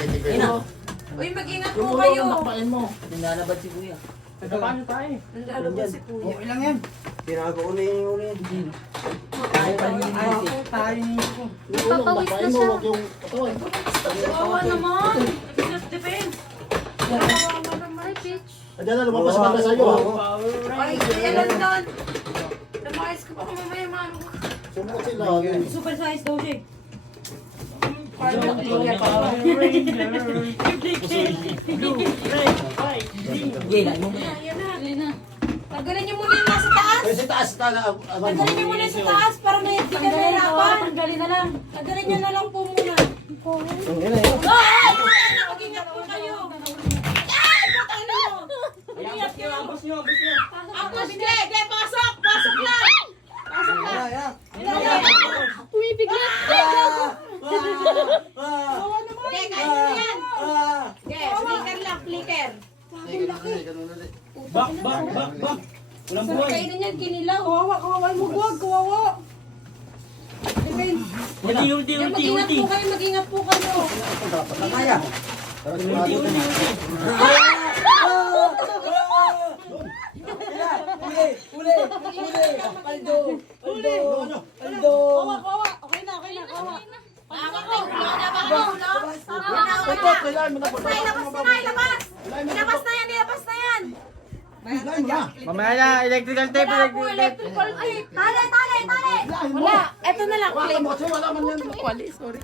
Uy, mag-ingat po Yung kayo. ulo, takpain mo. Nilalabad si kuya. Paano tayo? Nandalo si kuya. Okay lang yan. Tinago ko na yung ulo yan. Tayo palinis eh. Tayo. Yung ulo, takpain mo. Huwag yung katawan. Kawawa naman. Self-defense. Kawawa naman. Ay, bitch. Diyan na, lumabas ka na sa'yo. Ay, kaya lang doon. Namayas ka pa kung mamaya mano ka. Sumukot sila. Super size daw siya. Gila, yung Ayan na. Dali na. Tanggalin niyo muna yung nasa taas. Sa taas, Tanggalin niyo muna yung sa taas para may hindi ka nahirapan. Tanggalin na lang. Tanggalin niyo na lang po muna. Ang ina yun. Ay! Mag-ingat po kayo. Ay! Patay na nyo. Ingat kayo. Ambos nyo, ambos nyo. Apos, de, pasok! Pasok lang! Pasok lang! Umibigla. De, kain nyo na yan. De, flicker lang, flicker. Bak. Walang Sarap buhay. kainin yan, kinilaw. Kawawa, mugwag, kawawa. Ulti. Mag-ingat po kayo, mag-ingat po kayo. Kawawa. Okay na, kawawa. Hawak ko, hawak ko. Kailangan mo na. Ilabas na yan. Mamaya na, electrical tape. Wala po, electrical. Ay, tali. Wala, eto na lang. Wala mo kasi wala man yan. Wali, sorry.